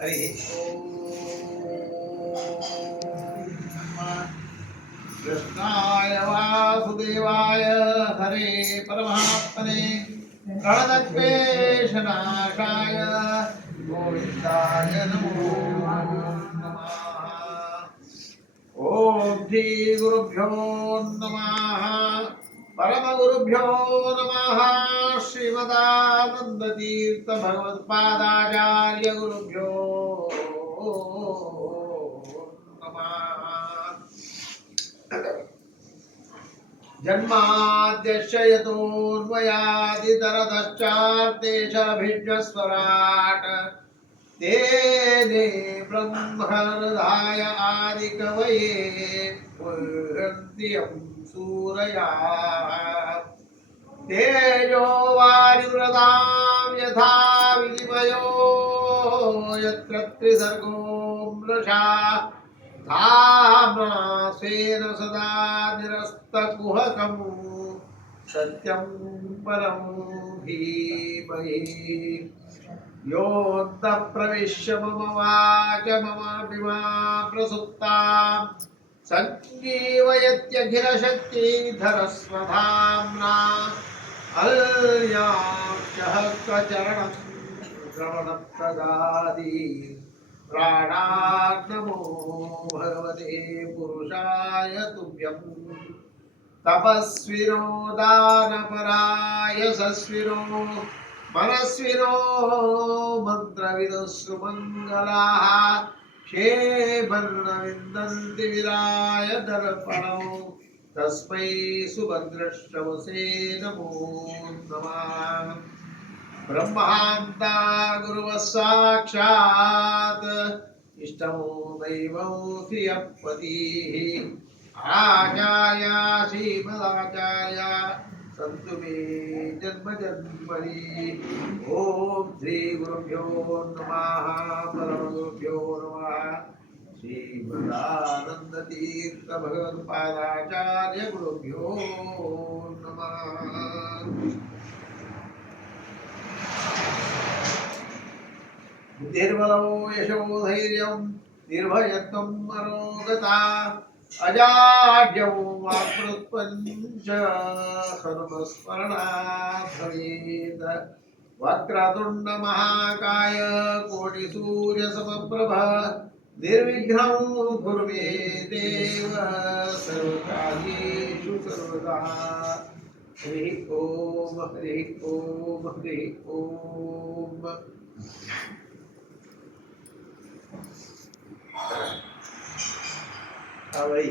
हरि कृष्णाय वासुदेवाय हरे परमात्मने प्रणतक्लेशनाशाय गोविन्दाय नमो नमः। ओम श्री गुरुभ्यो नमः। परमगुरुभ्यो नमः। श्रीमदानंद तीर्थ भगवत्पादाचार्य गुरुभ्यो जन्माद्यस्य यतोऽन्वयादितरतश्चार्तेषभिज्ञस्वराट् तेने ब्रह्महृदाय आदिकवये मुह्यन्ति यं सूरयाः तेजो वारिवृतां यथा विनिमयो यत्र त्रिसर्गो मृषा धाम्ना स्वेन सदा निरस्तकुहकं सत्यं परं धीमहि योऽन्तःप्रविश्य मम वाचममामिमां प्रसुप्तां सञ्जीवयत्यखिलशक्तिधरस्वधाम्ना अल्याख्यहस्तचरणं श्रवणप्रदादि प्राणान्नमो भगवते पुरुषाय तुभ्यं तपस्विनो दानपरायशस्विनो मनस्विनो मन्त्रविदुः सुमङ्गलाः क्षेमन्नविन्दन्ति विराय दर्पणो तस्मै सुभद्रश्रवसे नमो नमः। ब्रह्मान्ता गुरुवः साक्षात् इष्टमो दैवो श्रियपतिः आचार्य श्रीमदाचार्य सन्तु मे जन्म जन्मनि। ओम श्री गुरुभ्यो नमः। परमगुरुभ्यो नमः। श्रीमदानंद तीर्थ भगवत्पादाचार्य गुरुभ्यो नमः। बुद्धिर्बलो यशोधैर्यं निर्भयत्वं अरोगता अजाड्यं वाक्पृत्पञ्च सर्वस्मरणात् भवेत्। वक्रतुण्ड महाकाय कोटिसूर्यसमप्रभ निर्विघ्नं कुरु मे देव सर्वकार्येषु सर्वदा। हरि ओम हरि ओम हरि ओम। हाँ भाई।